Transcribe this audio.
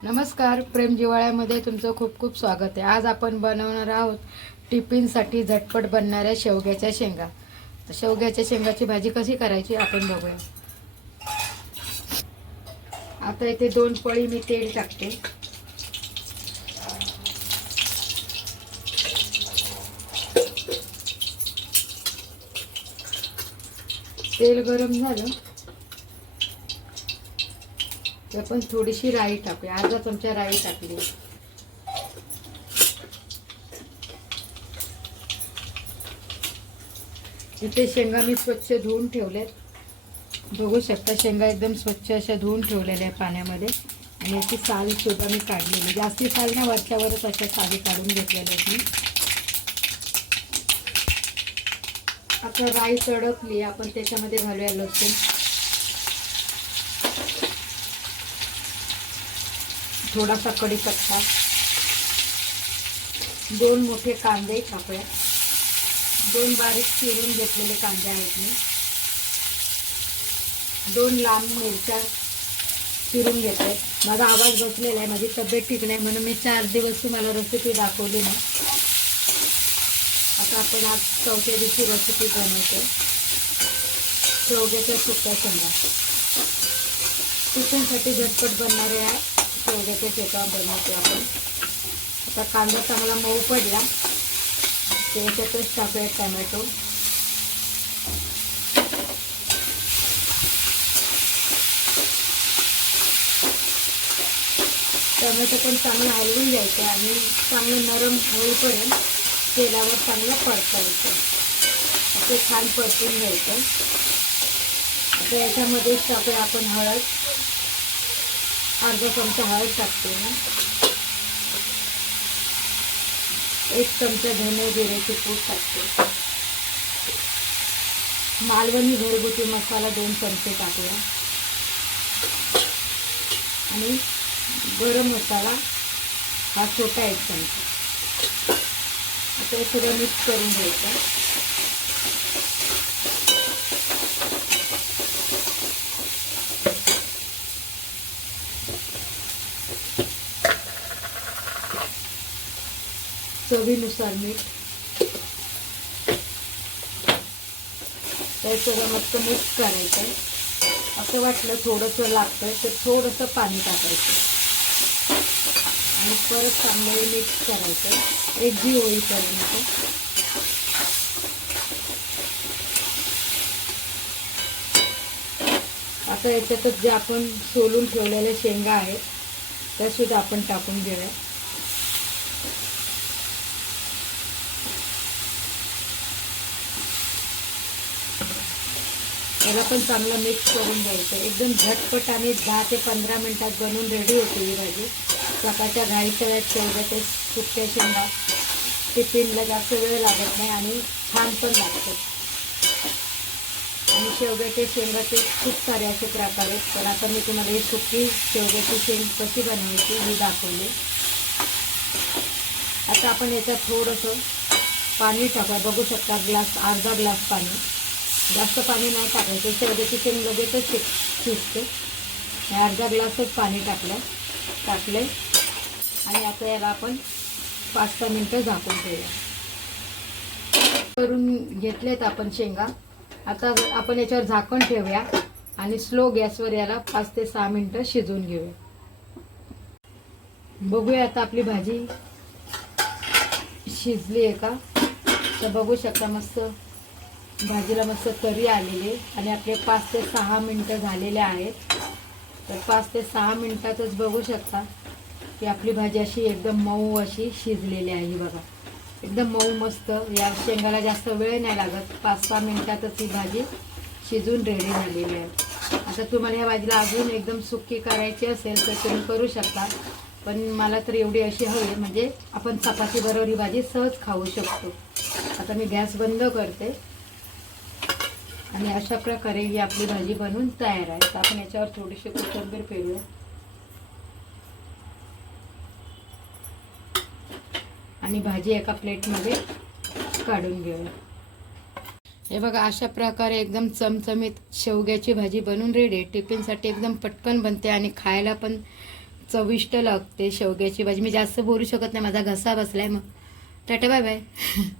नमस्कार प्रेम जिवाळ्यामध्ये तुमचं खूप खूप स्वागत आहे. आज आपण बनवणार आहोत टिफिनसाठी झटपट बनणाऱ्या शेवग्याच्या शेंगा. तर शेवग्याच्या शेंगाची भाजी कशी करायची आपण बघूया. आता इथे दोन पळी मी तेल टाकते. तेल गरम झालं. की पण थोडीशी राई टाकूया. अर्धा चमचा राई टाकली. इथे शेंगा मी स्वच्छ धुवून ठेवलेत बघू शकता शेंगा एकदम स्वच्छ अशा धुवून ठेवलेल्या आहे पाण्यामध्ये. आणि याची साल सुद्धा मी काढलेली जास्ती साल ना वरच्यावरच अशा साली काढून घेतलेल्या आहेत मी. आता राई तडकली आपण त्याच्यामध्ये घालूया लसूण. थोडासा कढीपत्ता दोन मोठे कांदे टाकूया दोन बारीक चिरून घेतलेले कांदे आहेत मी. दोन लांब मिरच्या चिरून घेते. माझा आवाज बसलेला आहे माझी तब्येत ठीक नाही म्हणून मी चार दिवस तुम्हाला रेसिपी दाखवली ना आता आपण आज चौथ्या दिवशी रेसिपी बनवतो शेवग्याच्या सुक्या शेंगा टिफिनसाठी झटपट बनणारे आहे शेवग्याच्या शेता बनवते आपण. आता कांदा चांगला मऊ पडला. त्याच्यातच टाकूया टमॅटो. टमॅटो पण चांगलं हलवून घ्यायचं आणि चांगलं नरम होईपर्यंत तेलावर चांगलं परतायचं. ते छान परतून घ्यायचं. आता याच्यामध्येच टाकूया आपण हळद. अर्धा चमचा हळद टाकते एक चमचा धने जिऱ्याची पूड टाकते. मालवणी घरगुती मसाला दोन चमचे टाकूया. आणि गरम मसाला हा छोटा एक चमचा. आता सगळं मिक्स करून घ्यायचं. चवीनुसार मीठ. ते सगळं मस्त मिक्स करायचं असं वाटलं थोडंसं लागतं तर थोडंसं पाणी टाकायचं. आणि परत चांगलं मिक्स करायचं एक जी होईपर्यंत आता याच्यातच जे आपण सोलून ठेवलेल्या शेंगा आहेत त्यासुद्धा आपण टाकून घेऊया. त्याला पण चांगलं मिक्स करून द्यायचं. एकदम झटपट आणि दहा ते पंधरा मिनटात बनवून रेडी होते ही भाजी. सकाळच्या घाईच्या वेळेत शेवग्याचे सुक्या शेंगा टिफिनला जास्त वेळ लागत नाही आणि छान पण लागतं. आणि शेवग्याचे शेंगाचे खूप सारे असे प्रकार आहेत. तर आता मी तुम्हाला ही सुकी शेवग्याची शेंग कशी बनवायची ही दाखवली. आता आपण याच्यात थोडंसं पाणी टाकूया. बघू शकता ग्लास अर्धा ग्लास पाणी. जास्त पाणी नाही टाकायचं. शेवग्याची शेंग लगेचच शिक शिजते. अर्धा ग्लासच पाणी टाकलं टाकलं आणि आता याला आपण पाच सहा मिनटं झाकून ठेवूया. करून घेतलेत आपण शेंगा. आता आपण याच्यावर झाकण ठेवूया आणि स्लो गॅसवर याला पाच ते सहा मिनटं शिजवून घेऊया. बघूया आता आपली भाजी शिजली आहे का? तर बघू शकता मस्त भाजीला मस्त तरी आलेली आणि आपले पाच ते सहा मिनटं झालेले आहेत. तर पाच ते सहा मिनटातच बघू शकता की आपली भाजी अशी एकदम मऊ अशी शिजलेली आहे ही बघा. एकदम मऊ मस्त. या शेंगाला जास्त वेळ नाही लागत. पाच सहा मिनटातच ही भाजी शिजून रेडी झालेली आहे. आता तुम्हाला ह्या भाजीला अजून एकदम सुकी करायची असेल तर तुम्ही करू शकता. पण मला तर एवढी अशी हवी म्हणजे आपण चपाती बरोबर ही भाजी सहज खाऊ शकतो. आता मी गॅस बंद करते. आणि अशा प्रकारे ही आपली भाजी बनवून तयार आहे. तर आपण याच्यावर थोडीशी कोथिंबीर पेरूया. आणि भाजी एका प्लेटमध्ये काढून घेऊया. हे बघा अशा प्रकारे एकदम चमचमीत शेवग्याची भाजी बनवून रेडी टिफिनसाठी एकदम पटकन बनते आणि खायला पण चविष्ट लागते शेवग्याची भाजी. मी जास्त बोलू शकत नाही माझा घसा बसलाय मग. Tata bye bye.